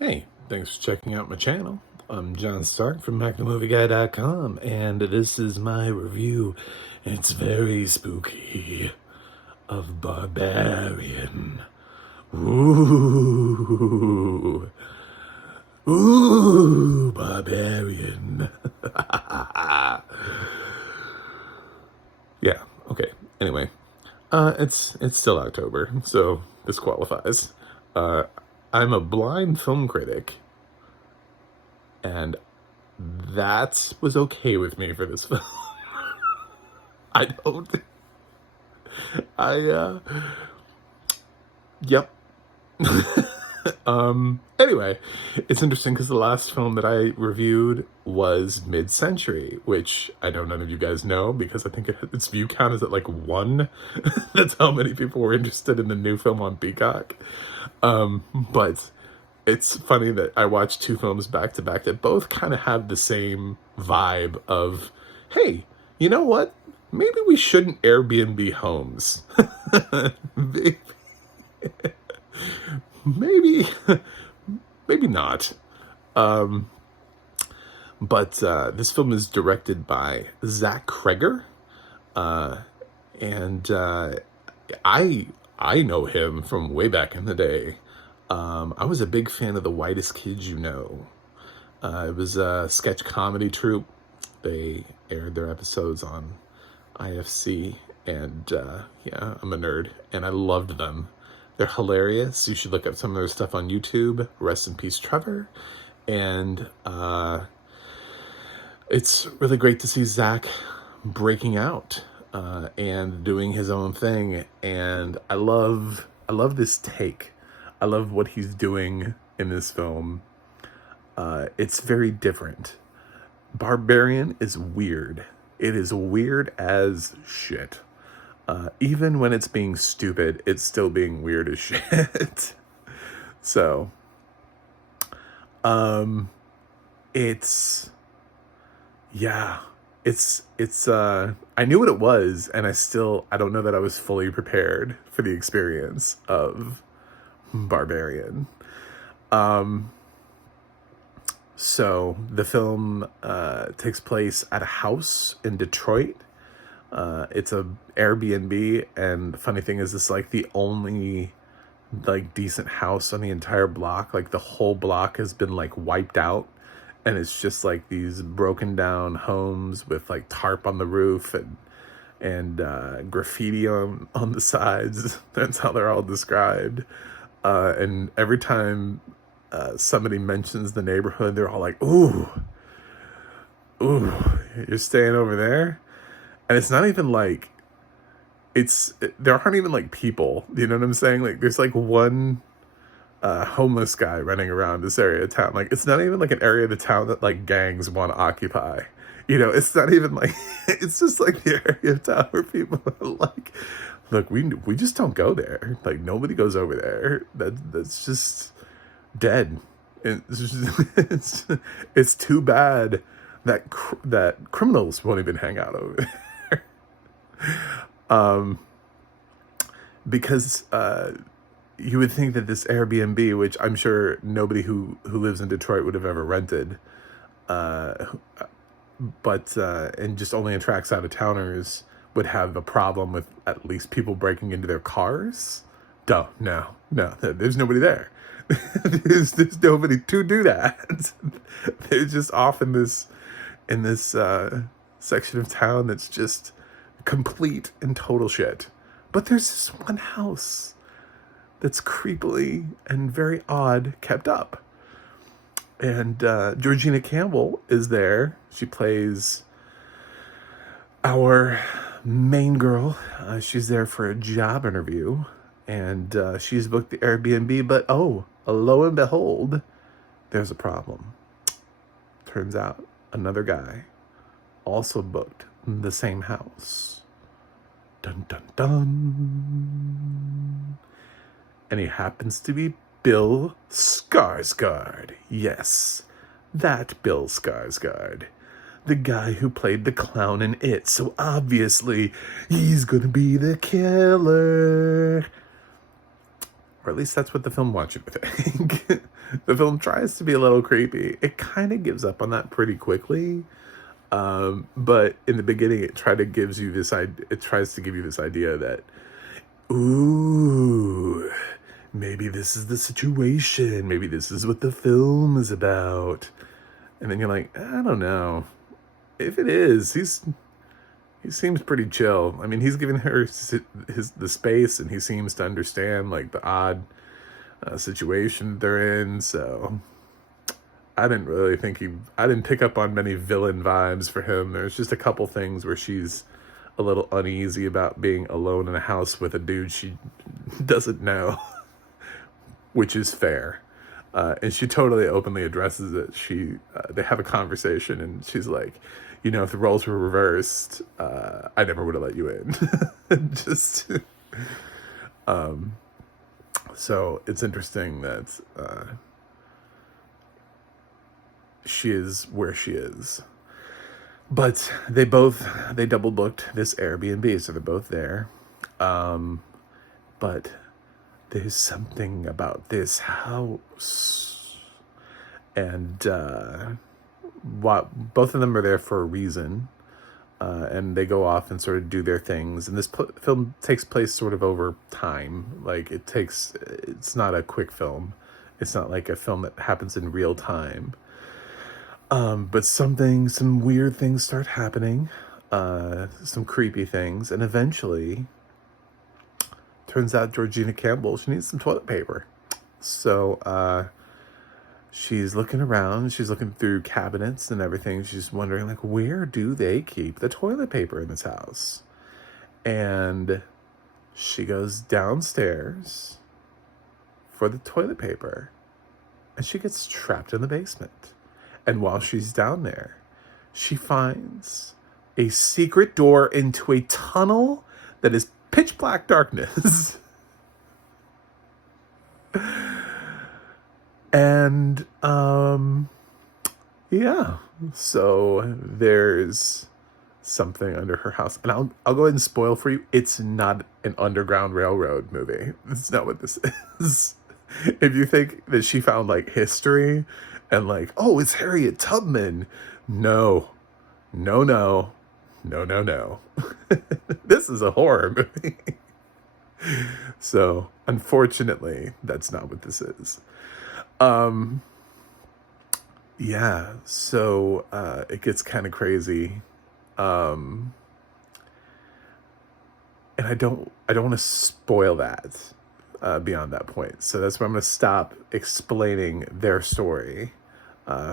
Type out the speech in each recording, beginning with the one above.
Hey, thanks for checking out my channel. I'm John Stark from MacTheMovieGuy.com, and this is my review. It's very spooky, of Barbarian. Ooh. Ooh, Barbarian. Yeah, okay. Anyway, it's still October, so this qualifies. I'm a blind film critic, and that was okay with me for this film. I don't. I Yep. Anyway, it's interesting because the last film that I reviewed was Mid-Century, which I know none of you guys know because I think its view count is at like 1. That's how many people were interested in the new film on Peacock. But it's funny that I watched two films back to back that both kind of have the same vibe of, hey, you know what? Maybe we shouldn't Airbnb homes. maybe, maybe not. But this film is directed by Zach Kreger, and I know him from way back in the day. I was a big fan of The Whitest Kids You Know. It was a sketch comedy troupe. They aired their episodes on IFC, and yeah, I'm a nerd, and I loved them. They're hilarious. You should look up some of their stuff on YouTube. Rest in peace, Trevor. And it's really great to see Zach breaking out and doing his own thing. And I love this take. I love what he's doing in this film. It's very different. Barbarian is weird. It is weird as shit. Even when it's being stupid, it's still being weird as shit. So, I knew what it was, and I don't know that I was fully prepared for the experience of Barbarian. So the film takes place at a house in Detroit. It's a Airbnb, and the funny thing is, it's like the only like decent house on the entire block. Like the whole block has been like wiped out, and it's just like these broken down homes with like tarp on the roof and graffiti on the sides. That's how they're all described. And every time somebody mentions the neighborhood, they're all like, ooh, you're staying over there? And it's not even like, there aren't even like people, you know what I'm saying? Like there's like one homeless guy running around this area of town. Like it's not even like an area of the town that like gangs want to occupy. You know, it's not even like, it's just like the area of town where people are like, look, we just don't go there. Like nobody goes over there. That's just dead. It's too bad that criminals won't even hang out over there. Because you would think that this Airbnb, which I'm sure nobody who lives in Detroit would have ever rented, but and just only attracts out of towners, would have a problem with at least people breaking into their cars. No, there's nobody there. there's nobody to do that. They're just off in this section of town that's just complete and total shit. But there's this one house that's creepily and very odd kept up. And Georgina Campbell is there. She plays our main girl. She's there for a job interview. And she's booked the Airbnb. But lo and behold, there's a problem. Turns out another guy also booked the same house. Dun, dun, dun. And he happens to be Bill Skarsgård. Yes, that Bill Skarsgård. The guy who played the clown in It. So obviously, he's gonna be the killer. Or at least that's what the film wants you to think. The film tries to be a little creepy. It kind of gives up on that pretty quickly. But in the beginning, it tries to give you this idea that, ooh, maybe this is the situation. Maybe this is what the film is about. And then you're like, I don't know. If it is, he seems pretty chill. I mean, he's giving her the space, and he seems to understand like the odd situation they're in. So I didn't pick up on many villain vibes for him. There's just a couple things where she's a little uneasy about being alone in a house with a dude she doesn't know, which is fair. And she totally openly addresses it. They have a conversation, and she's like, if the roles were reversed, I never would have let you in. Just, so it's interesting that she is where she is. But they double booked this Airbnb, so they're both there. But there's something about this house. And both of them are there for a reason. And they go off and sort of do their things. And this film takes place sort of over time. Like, it's not a quick film. It's not like a film that happens in real time. But some weird things start happening, some creepy things, and eventually, turns out Georgina Campbell, she needs some toilet paper. So, she's looking around, she's looking through cabinets and everything, she's wondering, like, where do they keep the toilet paper in this house? And she goes downstairs for the toilet paper, and she gets trapped in the basement. And while she's down there, she finds a secret door into a tunnel that is pitch black darkness. And, yeah. So there's something under her house. And I'll go ahead and spoil for you. It's not an Underground Railroad movie. That's not what this is. If you think that she found, like, history and like, oh, it's Harriet Tubman. No. This is a horror movie. So, unfortunately, that's not what this is. Yeah, so it gets kind of crazy. And I don't want to spoil that beyond that point. So that's where I'm going to stop explaining their story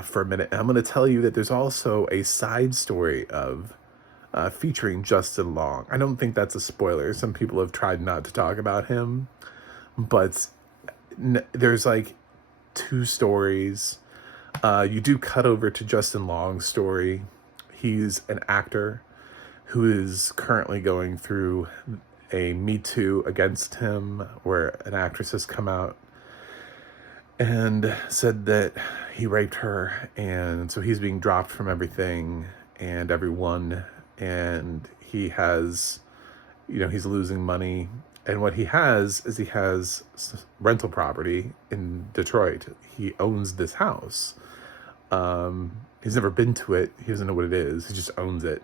for a minute. And I'm going to tell you that there's also a side story of featuring Justin Long. I don't think that's a spoiler. Some people have tried not to talk about him, but there's like two stories. You do cut over to Justin Long's story. He's an actor who is currently going through a Me Too against him, where an actress has come out and said that he raped her, and so he's being dropped from everything and everyone, and he has, he's losing money. And what he has is rental property in Detroit. He owns this house. He's never been to it. He doesn't know what it is. He just owns it.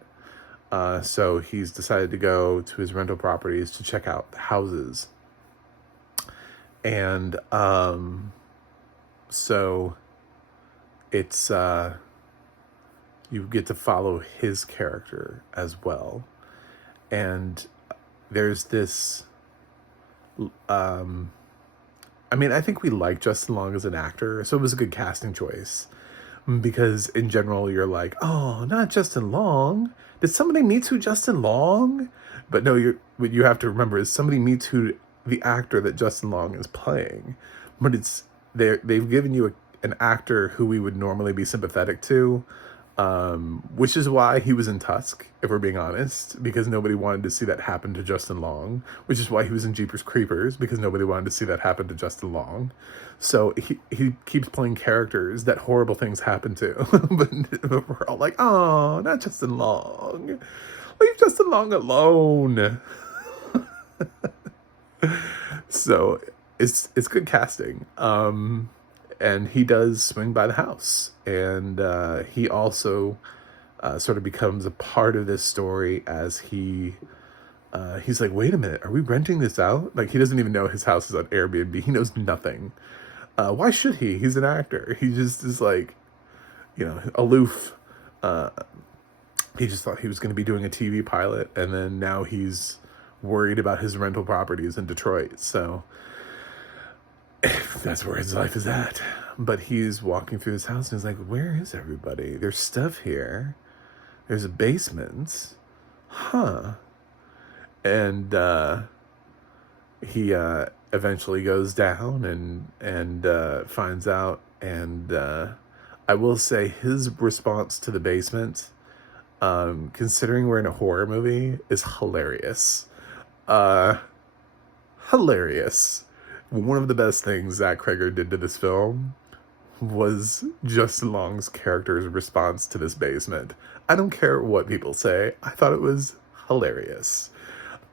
So he's decided to go to his rental properties to check out the houses. And so it's you get to follow his character as well. And there's this I think we like Justin Long as an actor, so it was a good casting choice. Because in general, you're like, oh, not Justin Long. Did somebody Me Too Justin Long? But no, what you have to remember is somebody Me Too the actor that Justin Long is playing. But they've given you an actor who we would normally be sympathetic to, which is why he was in Tusk, if we're being honest, because nobody wanted to see that happen to Justin Long, which is why he was in Jeepers Creepers, because nobody wanted to see that happen to Justin Long. So he keeps playing characters that horrible things happen to, but we're all like, oh, not Justin Long. Leave Justin Long alone. So it's good casting. and he does swing by the house, and he also sort of becomes a part of this story as he's like, wait a minute, are we renting this out? Like, he doesn't even know his house is on Airbnb. He knows nothing. Why should he? He's an actor. He just is like, aloof. He just thought he was going to be doing a TV pilot, and then now he's worried about his rental properties in Detroit. So that's where his life is at. But he's walking through his house and he's like, where is everybody? There's stuff here. There's a basement. Huh. And he eventually goes down and finds out. And I will say his response to the basement, considering we're in a horror movie, is hilarious. Hilarious. One of the best things Zach Cregger did to this film was Justin Long's character's response to this basement. I don't care what people say. I thought it was hilarious.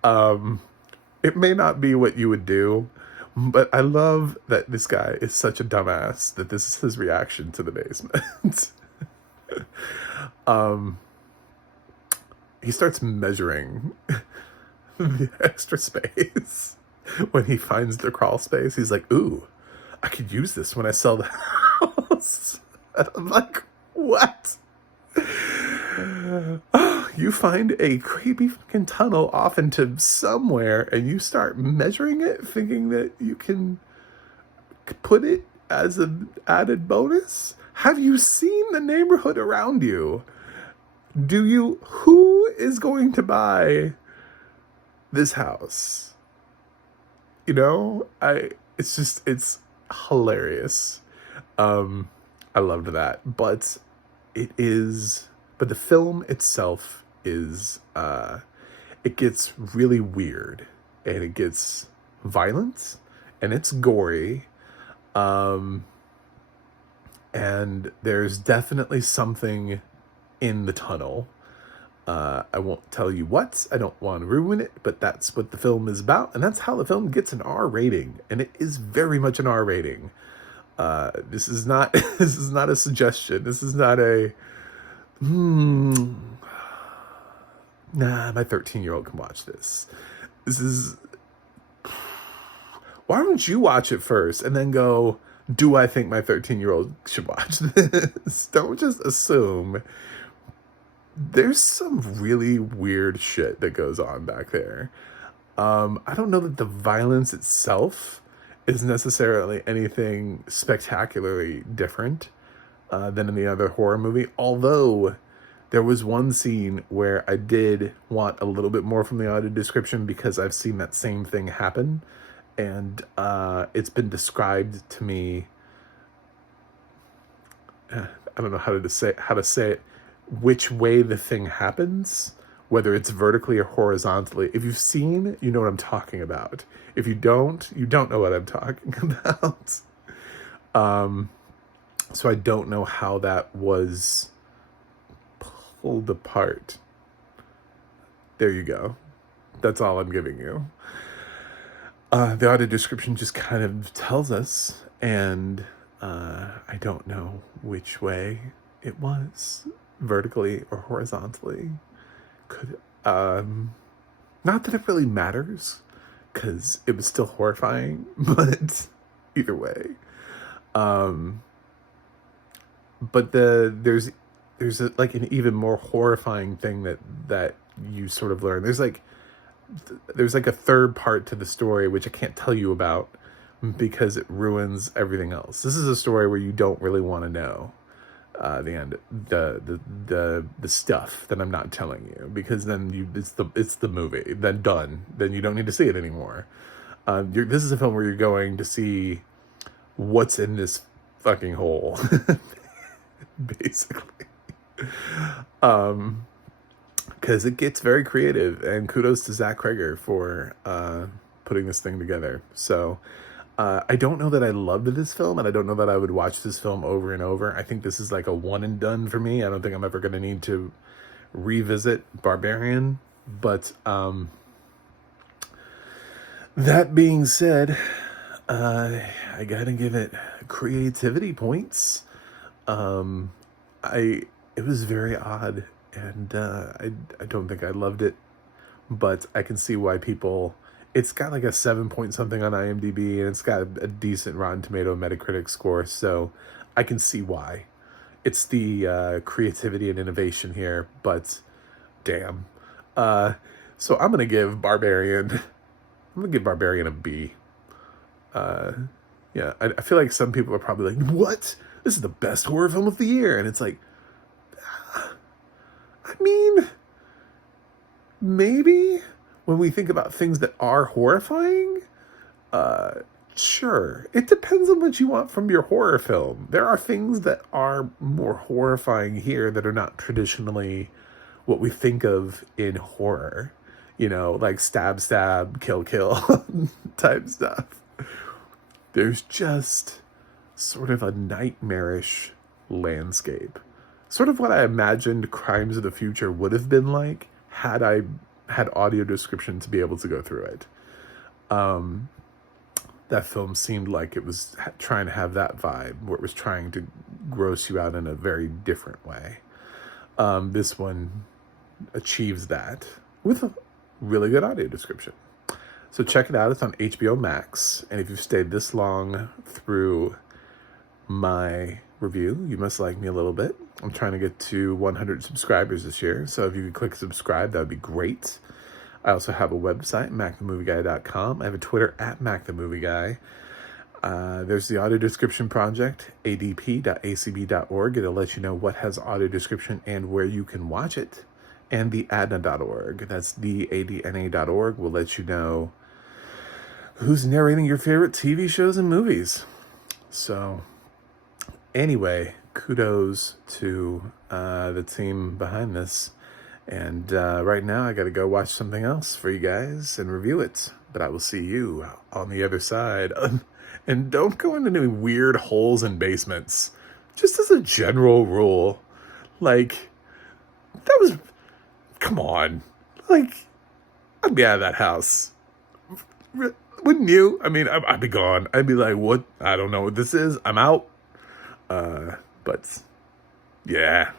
It may not be what you would do, but I love that this guy is such a dumbass that this is his reaction to the basement. He starts measuring the extra space. When he finds the crawl space, he's like, ooh, I could use this when I sell the house. And I'm like, what? You find a creepy fucking tunnel off into somewhere and you start measuring it, thinking that you can put it as an added bonus? Have you seen the neighborhood around you? Who is going to buy this house? It's hilarious. I loved that, but the film itself is, it gets really weird, and it gets violent, and it's gory, and there's definitely something in the tunnel. I won't tell you what. I don't want to ruin it, but that's what the film is about, and that's how the film gets an R rating, and it is very much an R rating. This is not a suggestion. This is not a nah, my 13-year-old can watch this. This is, why don't you watch it first and then go, do I think my 13-year-old should watch this? Don't just assume. There's some really weird shit that goes on back there. I don't know that the violence itself is necessarily anything spectacularly different than in the other horror movie. Although there was one scene where I did want a little bit more from the audio description because I've seen that same thing happen. And it's been described to me. I don't know how to say it. Which way the thing happens, whether it's vertically or horizontally. If you've seen, you know what I'm talking about. If you don't, you don't know what I'm talking about. So I don't know how that was pulled apart. There you go. That's all I'm giving you. The audio description just kind of tells us, and I don't know which way it was. Vertically or horizontally. Not that it really matters, because it was still horrifying, but either way. But there's an even more horrifying thing that you sort of learn. There's like a third part to the story which I can't tell you about because it ruins everything else. This is a story where you don't really want to know the end, the stuff that I'm not telling you, because then it's the movie. Then done. Then you don't need to see it anymore. This is a film where you're going to see what's in this fucking hole, basically. Because it gets very creative, and kudos to Zach Cregger for putting this thing together. So I don't know that I loved this film, and I don't know that I would watch this film over and over. I think this is like a one and done for me. I don't think I'm ever going to need to revisit Barbarian. But that being said, I gotta give it creativity points. I it was very odd, and I don't think I loved it, but I can see why people. It's got like a 7 point something on IMDb, and it's got a decent Rotten Tomato Metacritic score, so I can see why. It's the creativity and innovation here, but damn. Uh, so I'm gonna give Barbarian. I'm gonna give Barbarian a B. Uh, yeah, I feel like some people are probably like, "What? This is the best horror film of the year," and it's like, I mean, maybe when we think about things that are horrifying, uh, sure. It depends on what you want from your horror film. There are things that are more horrifying here that are not traditionally what we think of in horror. You know, like stab, stab, kill, kill type stuff. There's just sort of a nightmarish landscape. Sort of what I imagined Crimes of the Future would have been like had I had audio description to be able to go through it. That film seemed like it was trying to have that vibe, where it was trying to gross you out in a very different way. This one achieves that with a really good audio description. So check it out. It's on HBo Max. And if you've stayed this long through my review, you must like me a little bit. I'm trying to get to 100 subscribers this year. So if you could click subscribe, that would be great. I also have a website, macthemovieguy.com. I have a Twitter at macthemovieguy. There's the audio description project, adp.acb.org. It'll let you know what has audio description and where you can watch it. And the adna.org. That's the adna.org. Will let you know who's narrating your favorite TV shows and movies. So, anyway, kudos to the team behind this. And right now, I got to go watch something else for you guys and review it. But I will see you on the other side. And don't go into any weird holes and basements. Just as a general rule. Like, that was... Come on. Like, I'd be out of that house. Wouldn't you? I mean, I'd be gone. I'd be like, what? I don't know what this is. I'm out. But, yeah.